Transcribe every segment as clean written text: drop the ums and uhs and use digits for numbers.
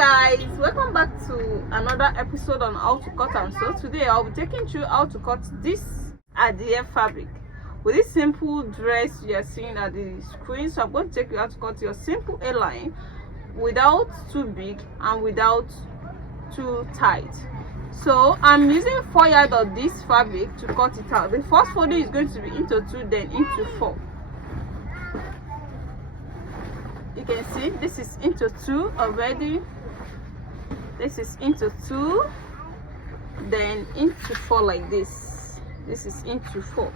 guys, welcome back to another episode on how to cut and sew. Today I'll be taking you how to cut this Adire fabric with this simple dress you are seeing at the screen. So I'm going to take you how to cut your simple A-line without too big and without too tight. So I'm using 4 yards of this fabric to cut it out. The first folding is going to be into 2, then into 4. You can see this is into 2 already, this is into 2, then into 4 like this. This is into 4.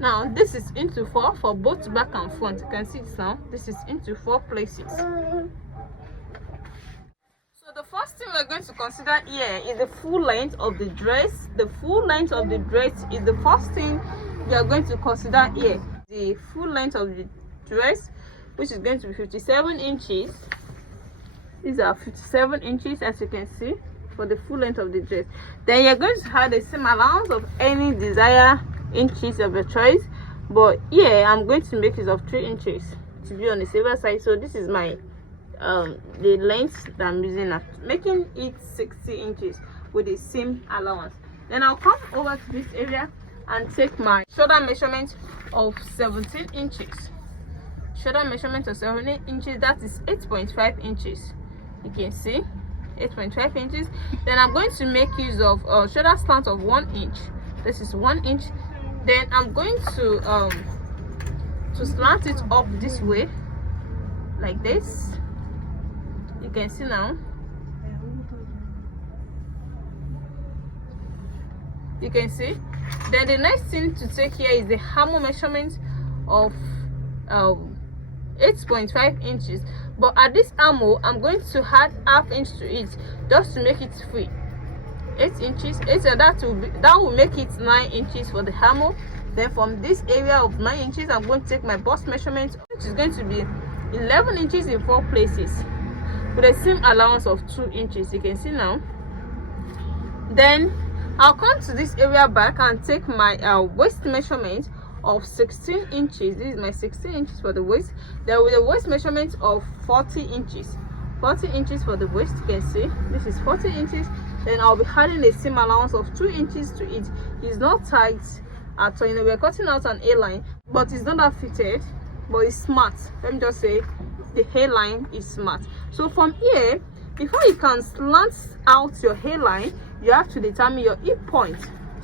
Now this is into 4 for both back and front. You can see it now. This is into 4 places. So the first thing we're going to consider here is the full length of the dress. The full length of the dress is the first thing we are going to consider here. The full length of the dress, which is going to be 57 inches. These are 57 inches, as you can see, for the full length of the dress. Then you're going to have the same allowance of any desired inches of your choice, but here I'm going to make use of 3 inches to be on the safer side. So this is my the length that I'm using now, making it 60 inches with the same allowance. Then I'll come over to this area and take my shoulder measurement of 17 inches. Shoulder measurement of 17 inches, that is 8.5 inches. You can see 8.5 inches. Then I'm going to make use of shoulder slant of 1 inch. This is 1 inch. Then I'm going to slant it up this way like this. You can see now. You can see. Then the next thing to take here is the hammer measurement of 8.5 inches. But at this armhole, I'm going to add ½ inch to it just to make it free. 8 inches, 8, that will make it 9 inches for the hammer. Then from this area of 9 inches, I'm going to take my bust measurement, which is going to be 11 inches in 4 places with the same allowance of 2 inches. You can see now. Then I'll come to this area back and take my waist measurement of 16 inches. This is my 16 inches for the waist. Then with a waist measurement of 40 inches. 40 inches for the waist. You can see this is 40 inches. Then I'll be adding the same allowance of 2 inches to it. It's not tight at all. You know, we're cutting out an A-line, but it's not that fitted, but it's smart. Let me just say the hairline is smart. So from here, before you can slant out your hairline, you have to determine your hip point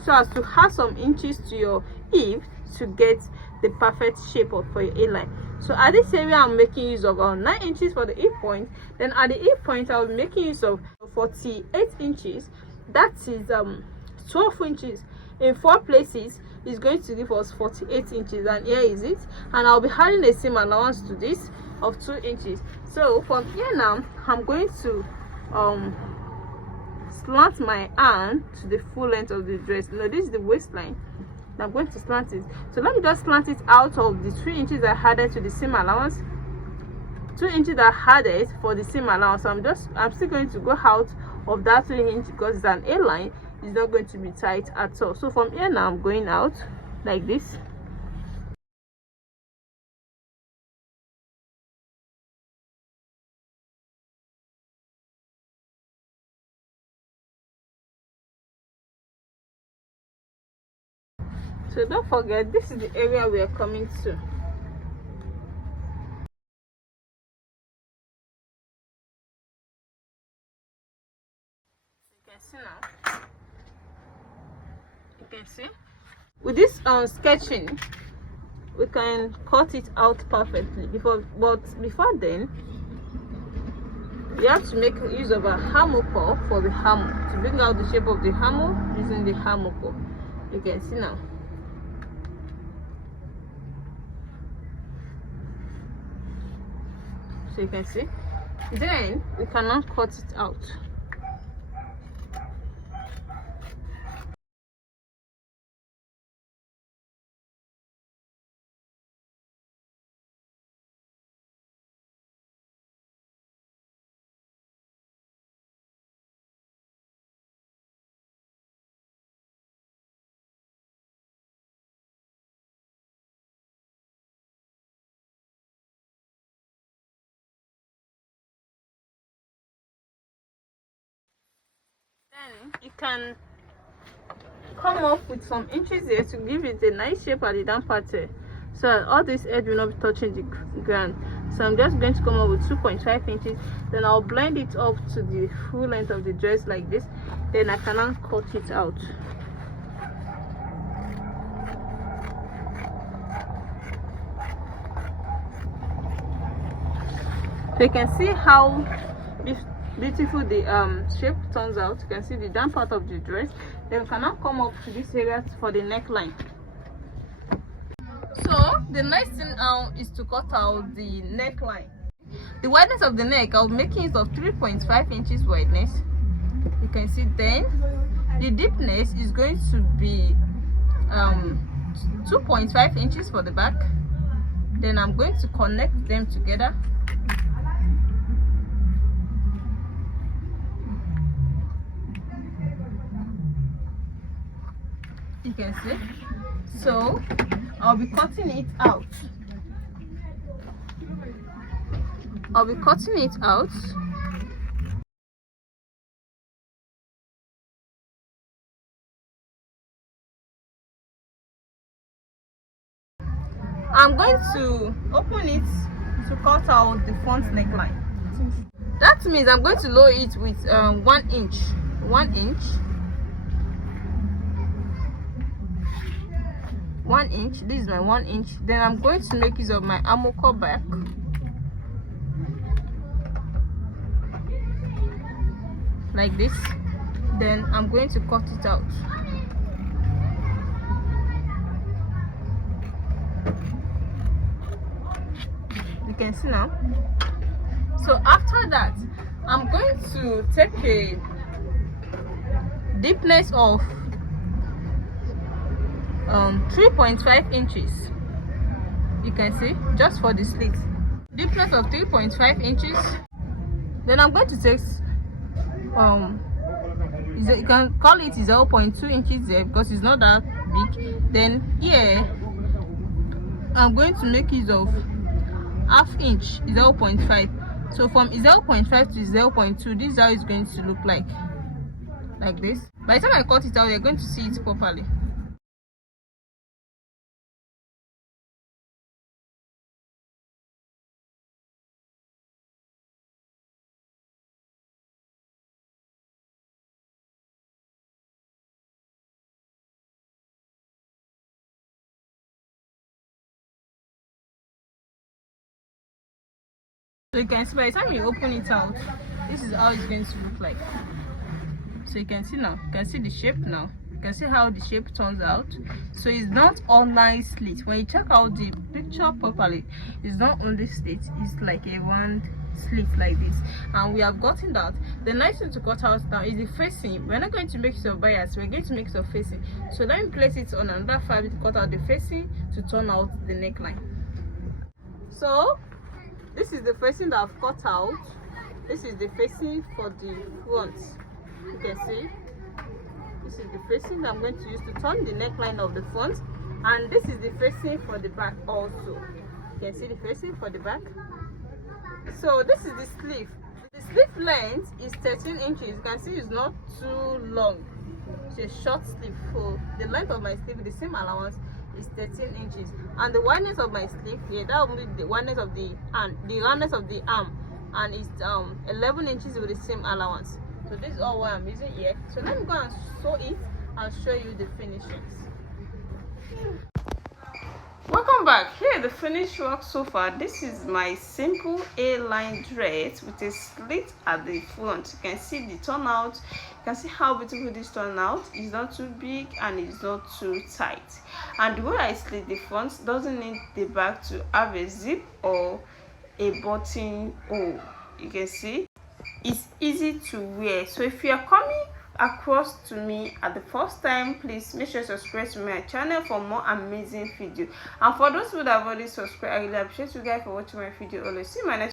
so as to add some inches to your hip to get the perfect shape for your A-line. So at this area, I'm making use of 9 inches for the hip point. Then at the hip point, I'll be making use of 48 inches. That is 12 inches in 4 places. Is going to give us 48 inches, and here is it. And I'll be adding the same allowance to this of 2 inches. So from here now, I'm going to slant my hand to the full length of the dress. Now this is the waistline. I'm going to slant it. So let me just slant it out of the 3 inches I added to the same allowance. 2 inches I added for the same allowance. So I'm still going to go out of that 3 inches because it's an A-line. It's not going to be tight at all. So from here now, I'm going out like this. So don't forget, this is the area we are coming to. You can see now. You can see. With this sketching, we can cut it out perfectly. But before then, you have to make use of a hammer paw for the hammer to bring out the shape of the hammer using the hammer paw. You can see now. So you can see. Then we can now cut it out. Then you can come up with some inches here to give it a nice shape at the down part here, so all this edge will not be touching the ground. So I'm just going to come up with 2.5 inches. Then I'll blend it up to the full length of the dress like this. Then I can now cut it out. So you can see how beautiful the shape turns out. You can see the down part of the dress. Then we can now come up to this area for the neckline. So the next thing now is to cut out the neckline. The wideness of the neck, I'll be making use of 3.5 inches wideness. You can see. Then the deepness is going to be 2.5 inches for the back. Then I'm going to connect them together. You can see. So I'll be cutting it out. I'm going to open it to cut out the front neckline. That means I'm going to lower it with 1 inch. 1 inch. 1 inch. This is my 1 inch. Then I'm going to make use of my armor back. Like this. Then I'm going to cut it out. You can see now. So after that, I'm going to take a deepness of 3.5 inches. You can see, just for the slit, deepness of 3.5 inches. Then I'm going to take you can call it 0.2 inches there because it's not that big. Then here I'm going to make use of ½ inch, 0.5. So from 0.5 to 0.2, this is how it's going to look like this. By the time I cut it out, you're going to see it properly. So you can see by the time you open it out, this is how it's going to look like. So you can see now, you can see the shape now. You can see how the shape turns out. So it's not all nice slit. When you check out the picture properly, it's not only slit, it's like a round slit like this. And we have gotten that. The next thing to cut out now is the facing. We're not going to make use of bias, we're going to make use of facing. So let me place it on another fabric to cut out the facing to turn out the neckline. So this is the facing that I've cut out. This is the facing for the front. You can see this is the facing that I'm going to use to turn the neckline of the front, and this is the facing for the back also. You can see the facing for the back. So this is the sleeve. The sleeve length is 13 inches. You can see it's not too long. It's a short sleeve. So the length of my sleeve, the same allowance, is 13 inches, and the wideness of my sleeve here, that will be the wideness of the arm, the roundness of the arm, and it's 11 inches with the same allowance. So this is all what I'm using here. So let me go and sew it and show you the finishings. Welcome back. Here the finished work so far. This is my simple A-line dress with a slit at the front. You can see the turnout. You can see how beautiful this turned out. It's not too big and it's not too tight. And the way I slit the front doesn't need the back to have a zip or a button hole. You can see it's easy to wear. So if you are coming across to me at the first time, please make sure to subscribe to my channel for more amazing videos. And for those who have already subscribed, I really appreciate you guys for watching my video. Always see my next